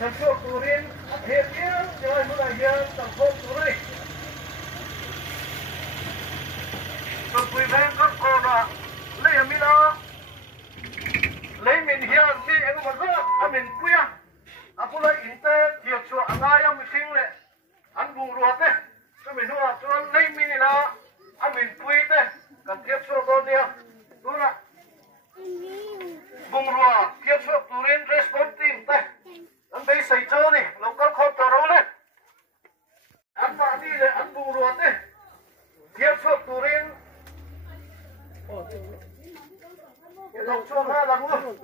Sản xuất tù rin hiện nhiên rồi mới là hiện sản xuất tù rin cực quý bên các cô là lấy mình đó lấy mình hiện đi anh mà rất mình quê aku lấy inter thiệt cho anh ai em sinh lệ anh buồn ruột đấy cho mình nói cho anh lấy mình là anh mình quê đấy cần thiệt cho con đi đúng là buồn ruột thiệt cho tù rin response team đấy anh bây xây cho này local code cho rồi đấy anh mà đi là anh buồn ruột đấy thiệt cho tù rin cái dòng cho ma là luôn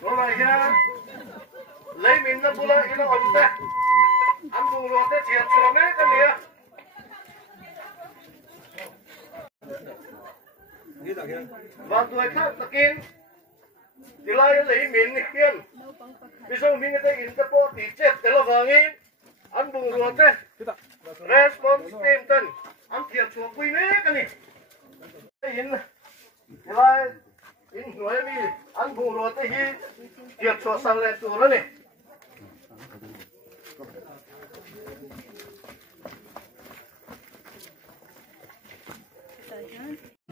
rồi nha lấy mình nó bula ino ổn thế anh buồn ruột thế chuyện cho mấy cái này và tuổi khác ta kinh thì lại lấy mình kiên bây giờ mình người ta in cái bộ thì chết để là vàng in anh buồn ruột thế response team tên anh thiệt chúa quý mấy cái này in thì lại in nói đi anh buồn ruột thế hi thiệt chúa sang lại tụi nó này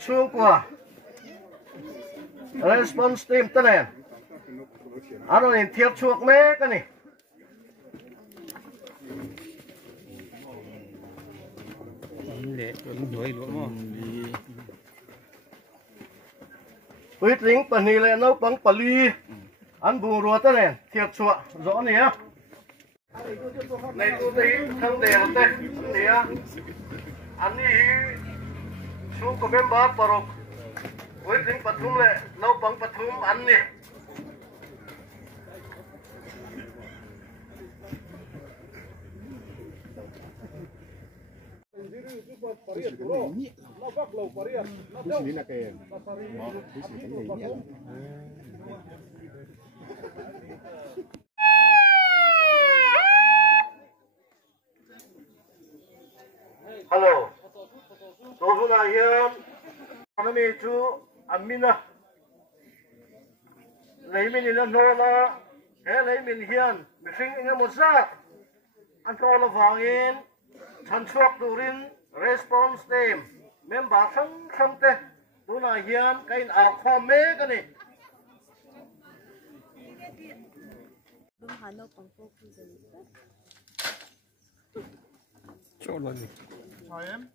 xuống qua response team tên này anh nói thiệt chuộc mấy cái này quyết định phần này là nấu bằng phần ly anh buồn ruột tên này thiệt chuộc rõ này á này tôi thấy thằng đề là tên này á anh ấy xuống có bên bờ parok quyết định pathum lệ nấu bằng pathum anh này hello tôi là hiền anh em chú anh minh à lấy mình là nô là thế lấy mình hiền mình sinh anh một sát anh cho là vàng in sản xuất tù rin response team member không không thế tôi là hiền cái nào khó mê cái này chỗ rồi chào em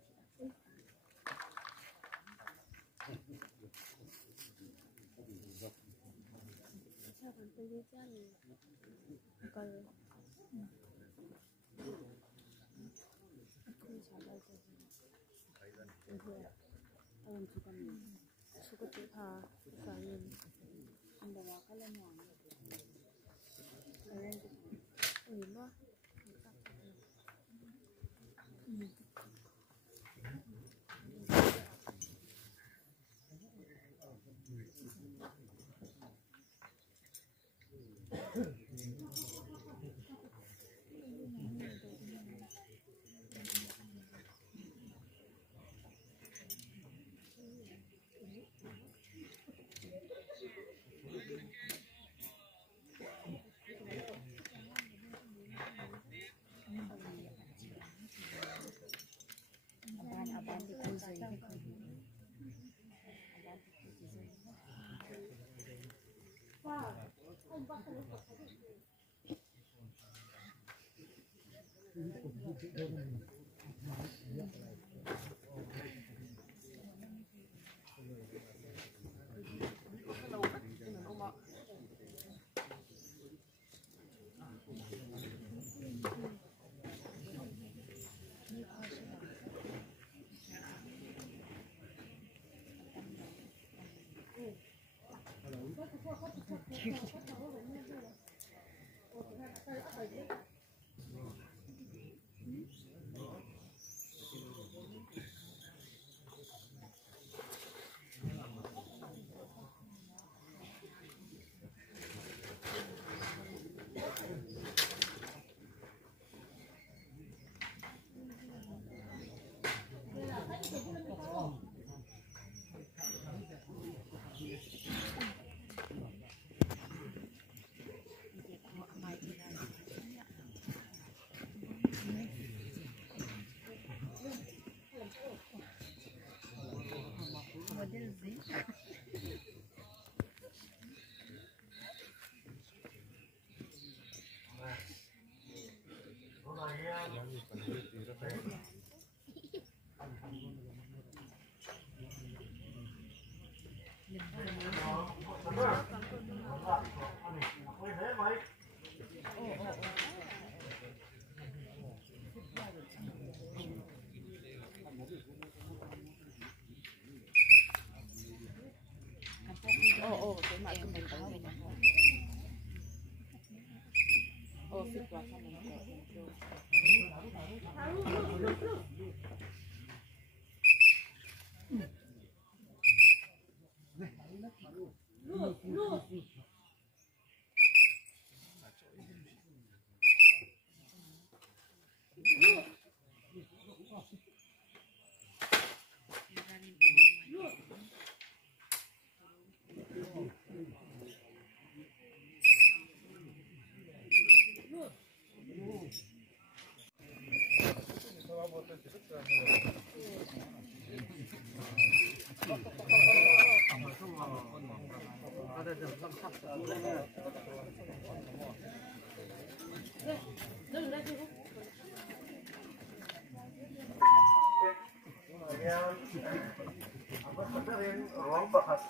ruang bahas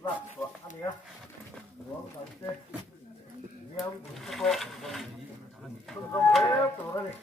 lah soal ya ruang santai yang untuk turun nih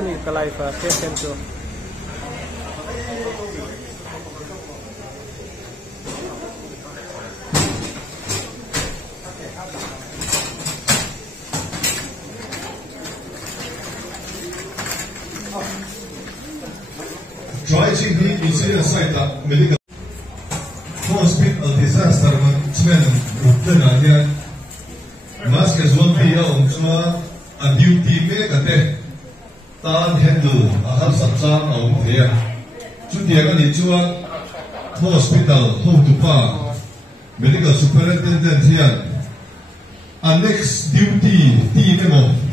Tani kalai fa KSM to Joy Chinghi incident site medical hospital disaster management utana hian mass casualty on chua a duty me kate tan handle a hal satchang au thia chutia ka ni chuan hospital ho tu pa medical superintendent hian a next duty ti nemo